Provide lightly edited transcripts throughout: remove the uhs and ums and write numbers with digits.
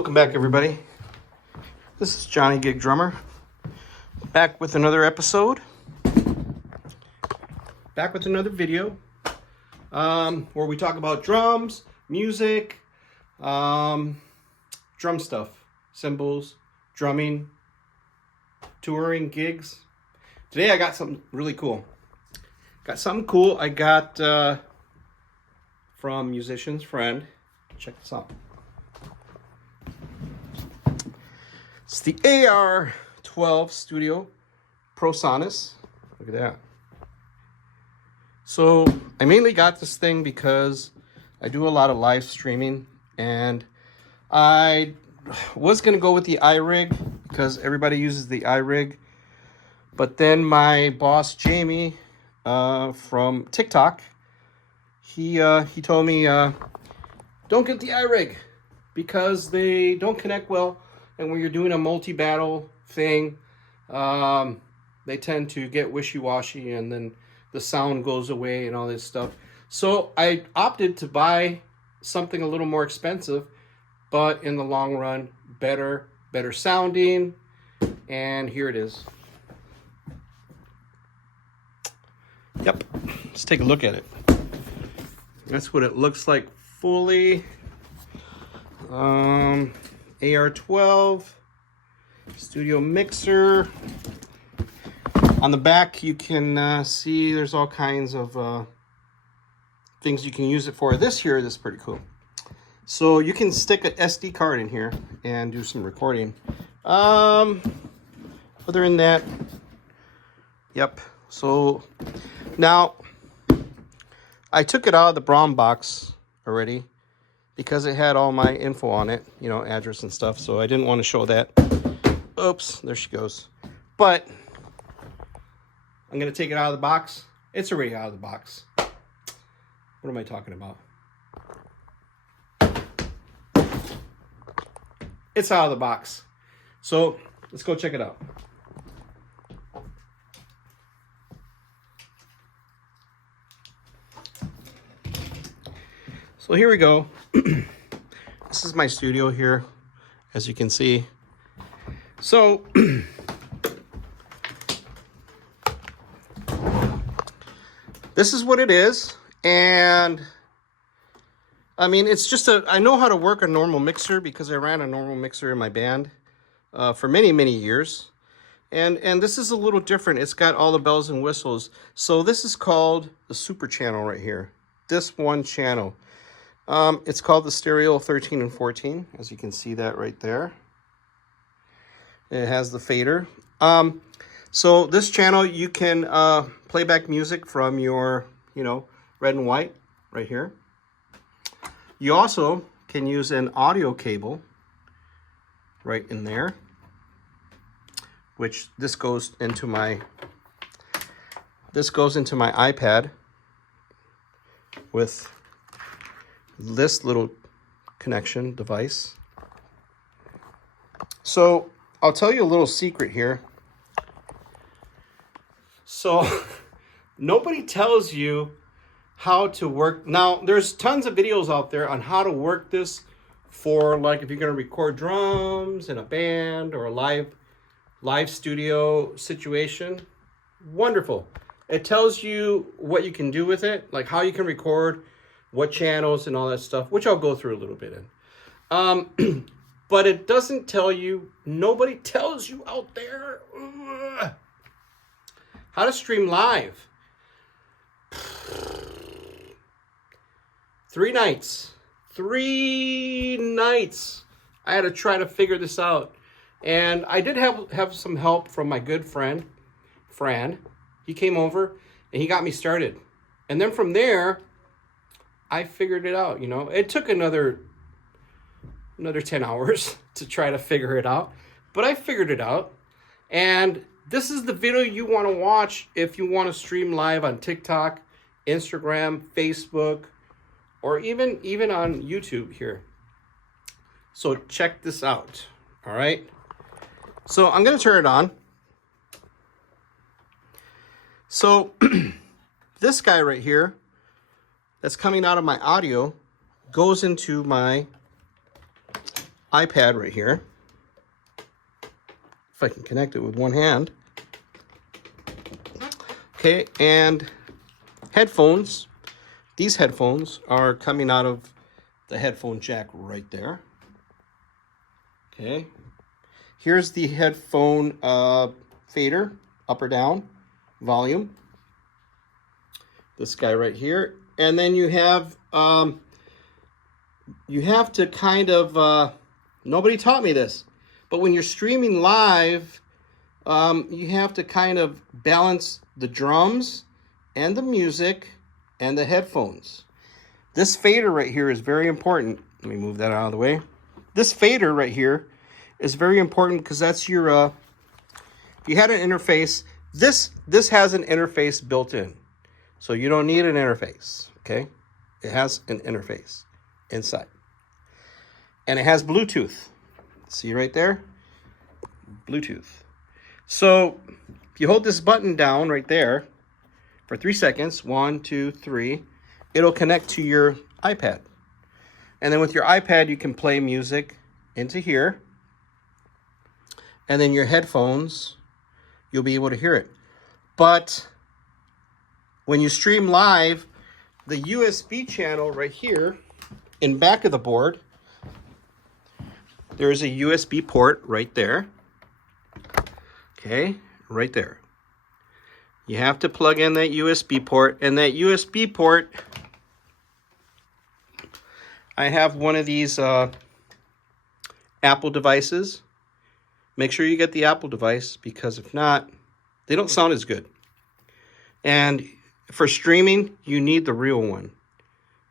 Welcome back, everybody. This is Johnny Gig Drummer, back with another episode, back with another video, where we talk about drums, music, drum stuff, cymbals, drumming, touring, gigs. Today I got something really cool. I got from musician's friend. Check this out. It's the AR-12 Studio Pro Sonus. Look at that. So I mainly got this thing because I do a lot of live streaming, and I was going to go with the iRig because everybody uses the iRig. But then my boss, Jamie, from TikTok, he told me, don't get the iRig because they don't connect well. And when you're doing a multi-battle thing, they tend to get wishy-washy, and then the sound goes away and all this stuff. So I opted to buy something a little more expensive, but in the long run, better sounding. And here it is. Yep, let's take a look at it. That's what it looks like fully. AR-12 studio mixer. On the back you can see there's all kinds of things you can use it for. This is pretty cool. So you can stick an SD card in here and do some recording. Other than that, yep. So now I took it out of the brown box already, because it had all my info on it, you know, address and stuff. So I didn't want to show that. Oops, there she goes. But I'm going to take it out of the box. It's already out of the box. What am I talking about? It's out of the box. So let's go check it out. So here we go. This is my studio here, as you can see. So this is what it is. And I mean, it's just I know how to work a normal mixer because I ran a normal mixer in my band for many years. And this is a little different. It's got all the bells and whistles. So this is called the super channel right here. This one channel. It's called the Stereo 13 and 14, as you can see that right there. It has the fader. So this channel, you can play back music from your, red and white right here. You also can use an audio cable right in there, which this goes into my iPad with this little connection device. So I'll tell you a little secret here. So nobody tells you how to work. Now there's tons of videos out there on how to work this for, like, if you're going to record drums in a band or a live studio situation. Wonderful. It tells you what you can do with it, like how you can record, what channels and all that stuff, which I'll go through a little bit in. But it doesn't tell you, nobody tells you out there how to stream live. 3 nights I had to try to figure this out. And I did have some help from my good friend, Fran. He came over and he got me started. And then from there, I figured it out, It took another 10 hours to try to figure it out, but I figured it out. And this is the video you want to watch if you want to stream live on TikTok, Instagram, Facebook, or even on YouTube here. So check this out. All right. So I'm going to turn it on. So this guy right here that's coming out of my audio goes into my iPad right here. If I can connect it with one hand. Okay, and headphones. These headphones are coming out of the headphone jack right there. Okay. Here's the headphone fader, up or down, volume. This guy right here. And then you have to kind of, nobody taught me this, but when you're streaming live, you have to kind of balance the drums and the music and the headphones. This fader right here is very important. Let me move that out of the way. This fader right here is very important because that's your, if you had an interface, this has an interface built in. So you don't need an interface, okay? It has an interface inside. And it has Bluetooth. See right there? Bluetooth. So if you hold this button down right there for 3 seconds, 1, 2, 3, it'll connect to your iPad. And then with your iPad, you can play music into here. And then your headphones, you'll be able to hear it. But when you stream live, the USB channel right here in back of the board, there's a USB port right there. Okay, right there. You have to plug in that USB port, and that USB port, I have one of these Apple devices. Make sure you get the Apple device, because if not, they don't sound as good. And for streaming, you need the real one.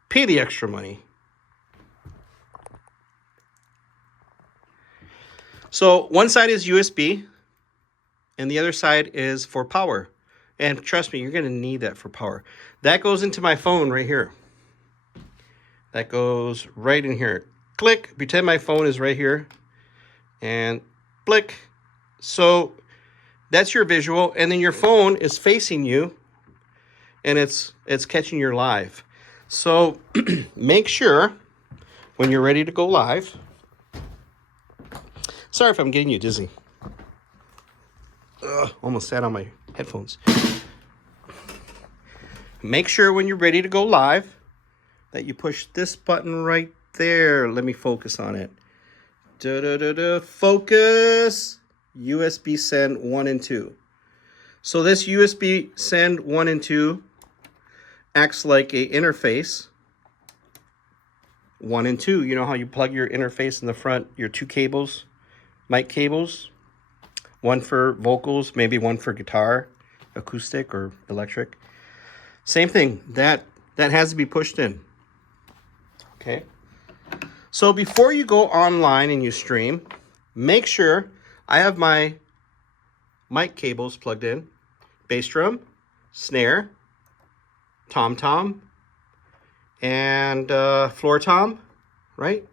Pay the extra money. So one side is USB, and the other side is for power. And trust me, you're going to need that for power. That goes into my phone right here. That goes right in here. Click. Pretend my phone is right here. And click. So that's your visual. And then your phone is facing you. And it's catching your live. So make sure when you're ready to go live. Sorry if I'm getting you dizzy. Ugh, almost sat on my headphones. Make sure when you're ready to go live that you push this button right there. Let me focus on it. Focus. USB send 1 and 2. So this USB send 1 and 2 acts like a interface. 1 and 2. You know how you plug your interface in the front, your 2 cables, mic cables? One for vocals, maybe one for guitar, acoustic or electric. Same thing. That has to be pushed in. Okay. So before you go online and you stream, make sure I have my mic cables plugged in. Bass drum, snare, tom-tom, and floor tom, right?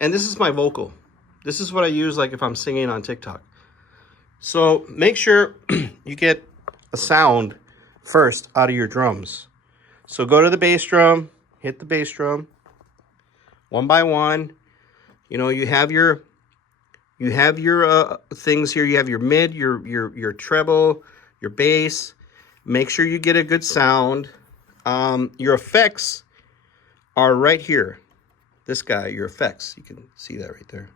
And this is my vocal. This is what I use like if I'm singing on TikTok. So make sure you get a sound first out of your drums. So go to the bass drum, hit the bass drum, one by one. You know, you have your things here. You have your mid, your treble, your bass. Make sure you get a good sound. Your effects are right here. This guy, your effects. You can see that right there.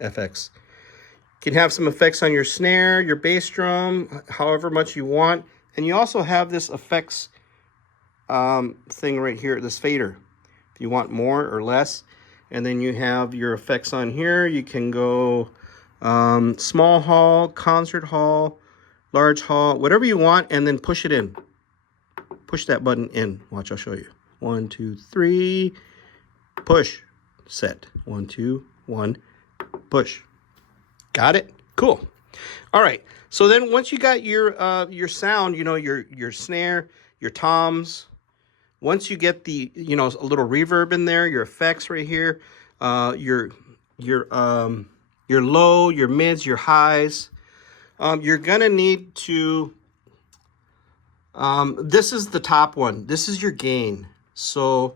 FX. You can have some effects on your snare, your bass drum, however much you want. And you also have this effects thing right here, this fader, if you want more or less. And then you have your effects on here. You can go small hall, concert hall, large hall, whatever you want, and then push it in. Push that button in. Watch, I'll show you. 1, 2, 3, push, set. 1, 2, 1, push. Got it? Cool. All right. So then once you got your sound, you know, your snare, your toms, once you get the, you know, a little reverb in there, your effects right here, your low, your mids, your highs, you're going to need to, this is the top one. This is your gain. So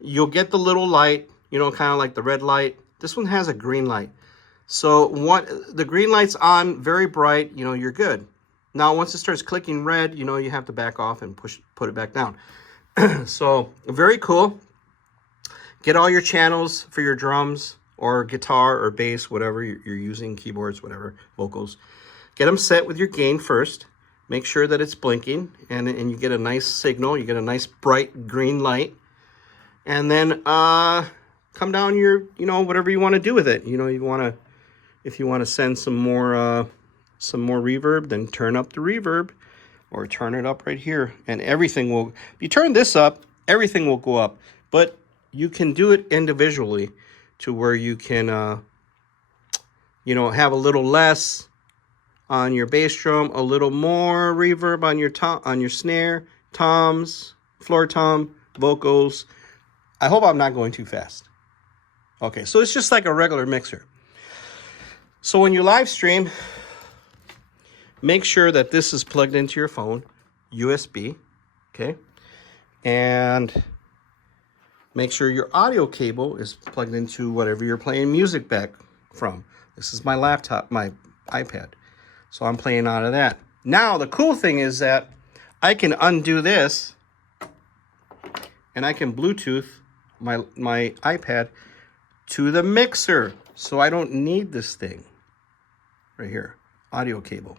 you'll get the little light, you know, kind of like the red light. This one has a green light. So the green light's on, very bright, you know, you're good. Now, once it starts clicking red, you know, you have to back off and put it back down. So, very cool. Get all your channels for your drums or guitar or bass, whatever you're using, keyboards, whatever, vocals. Get them set with your gain first. Make sure that it's blinking and you get a nice signal. You get a nice bright green light. And then come down your, you know, whatever you want to do with it. You know, if you want to send some more reverb, then turn up the reverb or turn it up right here. And everything will, if you turn this up, everything will go up. But you can do it individually to where you can, you know, have a little less on your bass drum, a little more reverb on your snare, toms, floor tom, vocals. I hope I'm not going too fast. Okay, so it's just like a regular mixer. So when you live stream, make sure that this is plugged into your phone, USB, okay? And make sure your audio cable is plugged into whatever you're playing music back from. This is my laptop, my iPad. So I'm playing out of that. Now, the cool thing is that I can undo this and I can Bluetooth my iPad to the mixer. So I don't need this thing right here, audio cable.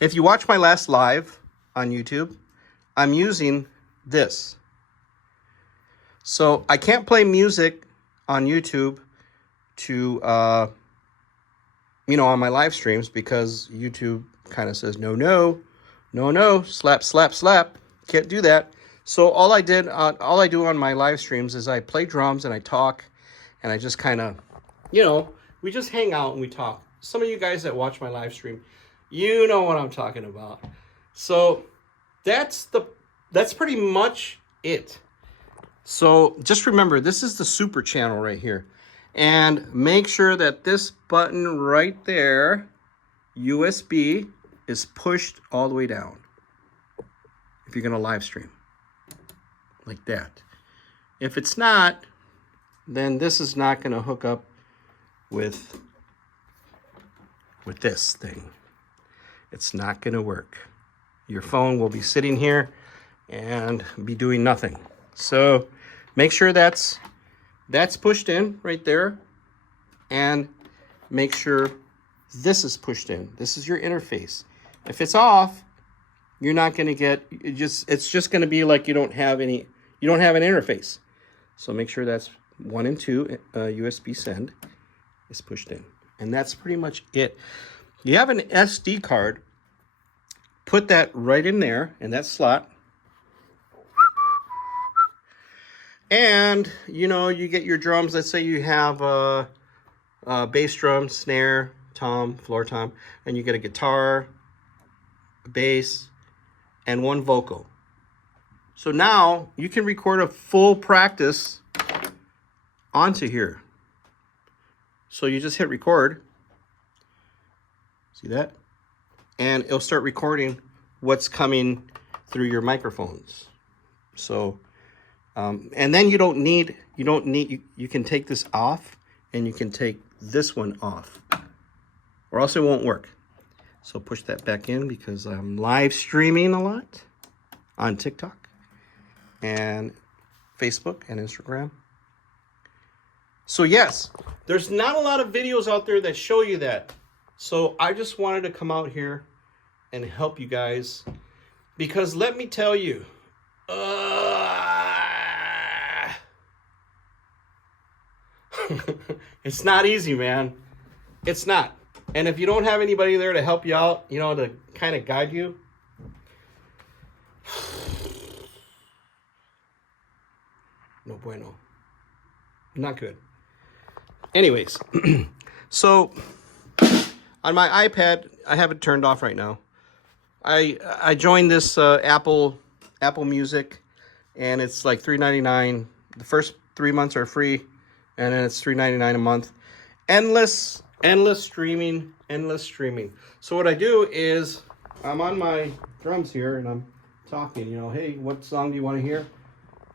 If you watch my last live on YouTube, I'm using this. So I can't play music on YouTube to, you know, on my live streams because YouTube kind of says, no, slap, slap, slap. Can't do that. So all I do on my live streams is I play drums and I talk and I just kind of, you know, we just hang out and we talk. Some of you guys that watch my live stream, you know what I'm talking about. So that's pretty much it. So just remember, this is the super channel right here. And make sure that this button right there, USB, is pushed all the way down. If you're going to live stream. Like that. If it's not, then this is not going to hook up with this thing. It's not going to work. Your phone will be sitting here and be doing nothing. So make sure that's pushed in right there, and make sure this is pushed in. This is your interface. If it's off, you're not going to get it's just going to be like you don't have an interface. So make sure that's 1 and 2 USB send is pushed in. And that's pretty much it. You have an SD card, put that right in there in that slot. And, you know, you get your drums. Let's say you have a bass drum, snare, tom, floor tom, and you get a guitar, a bass, and 1 vocal. So now you can record a full practice onto here. So you just hit record. See that? And it'll start recording what's coming through your microphones. So, and then you can take this off and you can take this one off, or else it won't work. So push that back in because I'm live streaming a lot on TikTok and Facebook and Instagram. So yes, there's not a lot of videos out there that show you that. So I just wanted to come out here and help you guys, because let me tell you, it's not easy, man. It's not. And if you don't have anybody there to help you out, you know, to kind of guide you, no bueno. Not good. Anyways, so on my iPad, I have it turned off right now. I joined this Apple Music, and it's like $3.99. The first 3 months are free, and then it's $3.99 a month. Endless streaming. So what I do is I'm on my drums here and I'm talking, you know, hey, what song do you want to hear?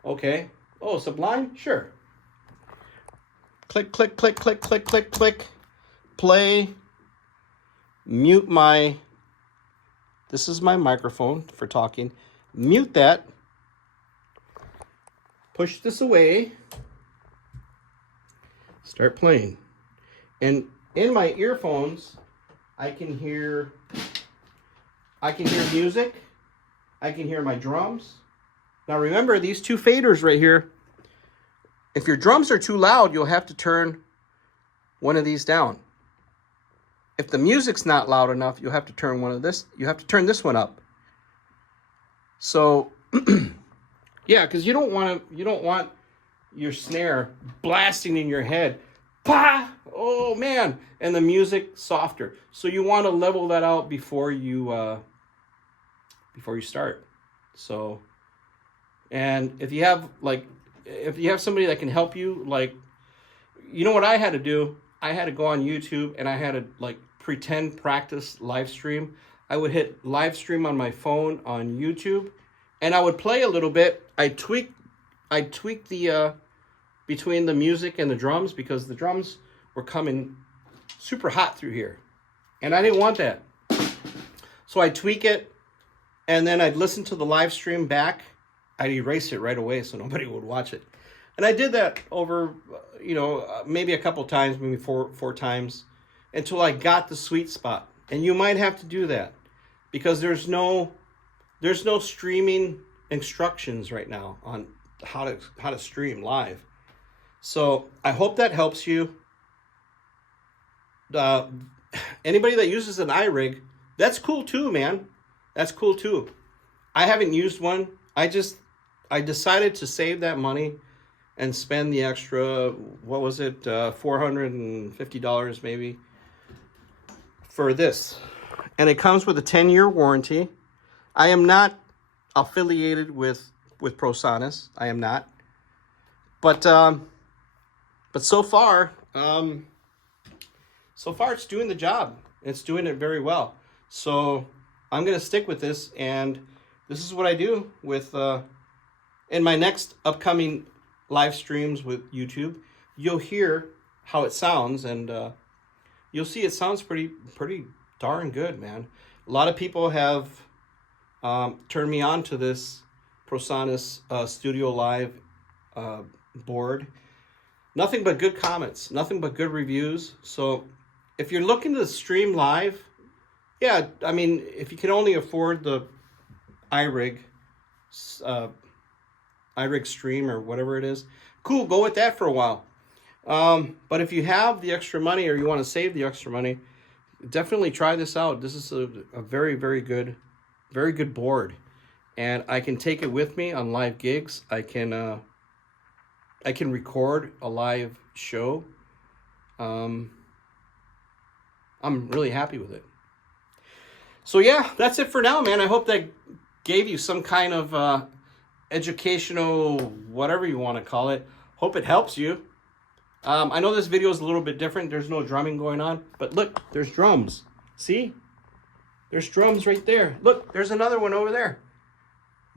Okay. Oh, Sublime? Sure. Click, click, click, click, click, click, click. Play. Mute my... This is my microphone for talking. Mute that. Push this away. Start playing. And in my earphones, I can hear music. I can hear my drums. Now remember, these two faders right here, if your drums are too loud, you'll have to turn one of these down. If the music's not loud enough, you'll have to turn you have to turn this one up. So yeah, because you don't want your snare blasting in your head. Bah! Oh man, and the music softer. So you want to level that out before you start. So, and if you have somebody that can help you, like, you know what I had to do? I had to go on YouTube and I had to pretend practice live stream. I would hit live stream on my phone on YouTube, and I would play a little bit. I tweak the between the music and the drums, because the drums were coming super hot through here, and I didn't want that. So I'd tweak it, and then I'd listen to the live stream back. I'd erase it right away so nobody would watch it. And I did that over, maybe a couple times, maybe four times, until I got the sweet spot. And you might have to do that, because there's no streaming instructions right now on how to stream live. So I hope that helps you. Anybody that uses an iRig, that's cool too, man. That's cool too. I haven't used one. I decided to save that money and spend the extra, what was it, $450 maybe for this. And it comes with a 10-year warranty. I am not affiliated with ProSonus. I am not. But so far it's doing the job. It's doing it very well. So I'm going to stick with this, and this is what I do with in my next upcoming live streams with YouTube. You'll hear how it sounds, and you'll see it sounds pretty darn good, man. A lot of people have turned me on to this ProSonus Studio Live board. Nothing but good comments, nothing but good reviews. So if you're looking to stream live, yeah, I mean, if you can only afford the iRig stream or whatever it is, cool, go with that for a while. But if you have the extra money, or you want to save the extra money, definitely try this out. This is a very, very good board, and I can take it with me on live gigs. I can record a live show. I'm really happy with it. So yeah, that's it for now, man. I hope that gave you some kind of educational, whatever you want to call it. Hope it helps you. I know this video is a little bit different. There's no drumming going on, but look, there's drums. See? There's drums right there. Look, there's another one over there.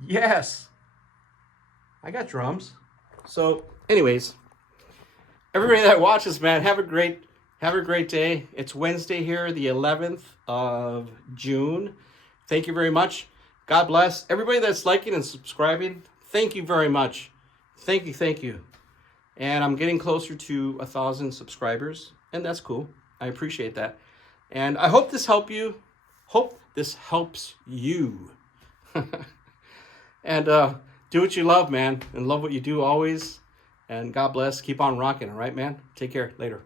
Yes. I got drums. So anyways, everybody that watches, man, have a great day. It's Wednesday here, the 11th of June. Thank you very much. God bless. Everybody that's liking and subscribing, thank you very much. Thank you. And I'm getting closer to 1,000 subscribers, and that's cool. I appreciate that. And I hope this helps you. And do what you love, man, and love what you do always. And God bless. Keep on rocking, all right, man? Take care. Later.